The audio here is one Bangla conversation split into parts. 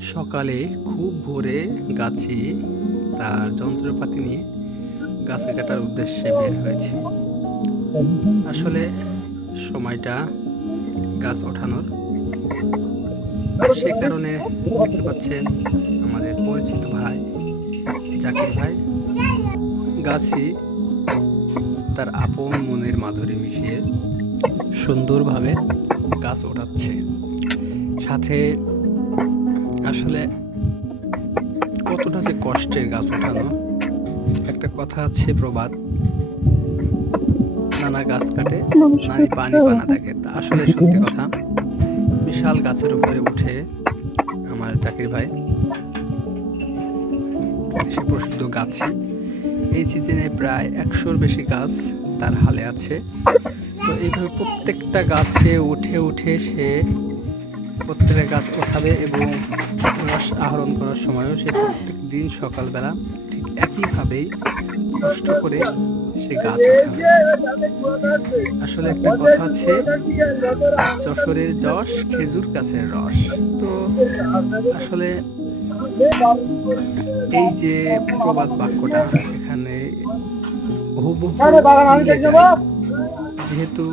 সকালে খুব ভোরে গাছি তার যন্ত্রপাতি নিয়ে গাছে কাটার উদ্দেশ্যে বের হয়েছে। আসলে সময়টা গাছ ওঠানোর। সে কারণে দেখতে পাচ্ছেন আমাদের পরিচিত ভাই, জাকির ভাই। গাছি তার আপন মনের মাধুরী মিশিয়ে সুন্দরভাবে গাছ ওঠাচ্ছে। সাথে আসলে কতটা যে কষ্টের গাছ ওঠানো। একটা কথা আছে প্রবাদ, নানা গাছ কাটে নানি পানি পানা থাকে তা আসলে সত্যি কথা, বিশাল গাছের উপরে উঠে আমার চাকরি ভাই। সে প্রসিদ্ধ গাছি। এই সিজনে প্রায় একশোর বেশি গাছ তার হালে আছে। তো এইভাবে প্রত্যেকটা গাছে উঠে উঠে সে প্রত্যেকটা গাছ ওঠাবে এবং রস আহরণ করার সময়ও সে প্রত্যেক দিন সকালবেলা ঠিক একইভাবেই কষ্ট করে সে গাছ আসলে একটা কথা আছে, যশোরের যশ খেজুর গাছের রস। তো আসলে এই যে প্রবাদ বাক্যটা এখানে যেহেতু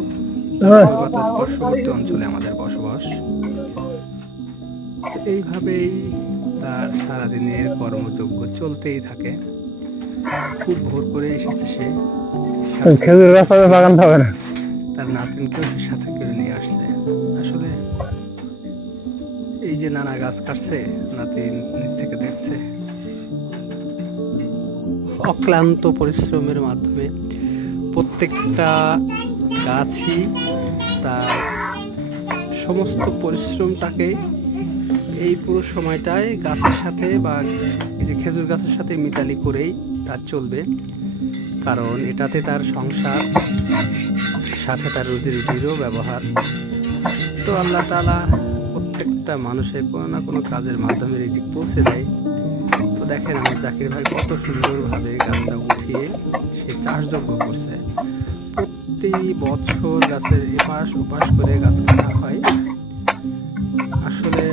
পার্শ্ববর্তী অঞ্চলে আমাদের বসবাস। এইভাবেই তার সারাদিনের কর্মযোগ্য চলতেই থাকে। খুব ভোর করে এসেছে সে। সাথে খেজুর গাছ হবে বাগান হবে না। তার নাতিনকেও সাথে করে নিয়ে আসছে। আসলে এই যে নানা গাছ কাটছে নাতিন নিচ থেকে দেখছে। অক্লান্ত পরিশ্রমের মাধ্যমে প্রত্যেকটা গাছই তার সমস্ত পরিশ্রমটাকে এই পুরো সময়টায় গাছের সাথে বা এই যে খেজুর গাছের সাথে মিতালি করেই তার চলবে। কারণ এটাতে তার সংসার, সাথে তার রুজি রুটিরও ব্যবহার। তো আল্লাহ তালা প্রত্যেকটা মানুষের কোনো না কোনো কাজের মাধ্যমে রিজিক পৌঁছে দেয়। তো দেখেন আমার জাকির ভাই কত সুন্দরভাবে গাছটা উঠিয়ে সে চাষযোগ্য করছে। প্রতি বছর গাছের এপাশ ওপাশ করে গাছ কাটা হয়। আসলে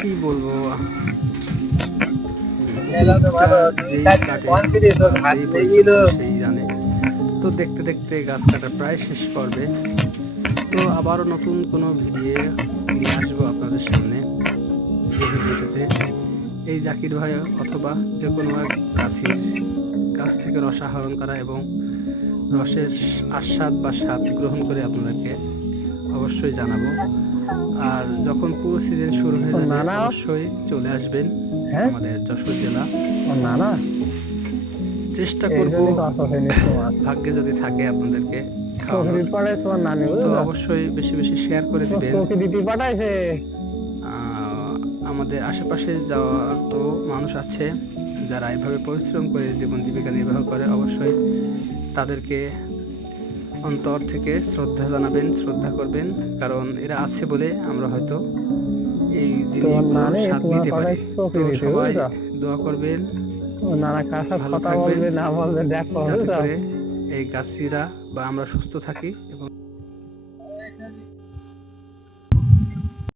কি বলব? তো দেখতে দেখতে গাছ কাটা প্রায় শেষ করবে। তো আবারও নতুন কোনো ভিডিও নিয়ে আসব আপনাদের সামনে। যে ভিডিওটাতে এই জাকির ভাই অথবা যে কোনো এক গাছের গাছ থেকে রস আহরণ করা এবং রসের আস্বাদ বা স্বাদ গ্রহণ করে আপনাদেরকে অবশ্যই জানাব। আর যখন পুরো সিজন শুরু হয়ে যাবে। অবশ্যই চলে আসবেন হ্যাঁ? আমাদের যশোর জেলা। চেষ্টা করব ভাগ্যে যদি থাকে আপনাদেরকে তো অবশ্যই বেশি বেশি শেয়ার করে দিবেন। আমাদের আশেপাশে যাওয়ার তো মানুষ আছে যারা এইভাবে পরিশ্রম করে জীবন জীবিকা নির্বাহ করে অবশ্যই তাদেরকে অন্তর থেকে শ্রদ্ধা জানাবেন শ্রদ্ধা করবেন কারণ এরা আছে বলে আমরা হয়তো এই জিনিসগুলো নানি স্বাদ নিতে পারি। তো সবাই দোয়া করবেন ভালো থাকবেন। যাতে করে এই গাছিরা বা আমরা সুস্থ থাকি।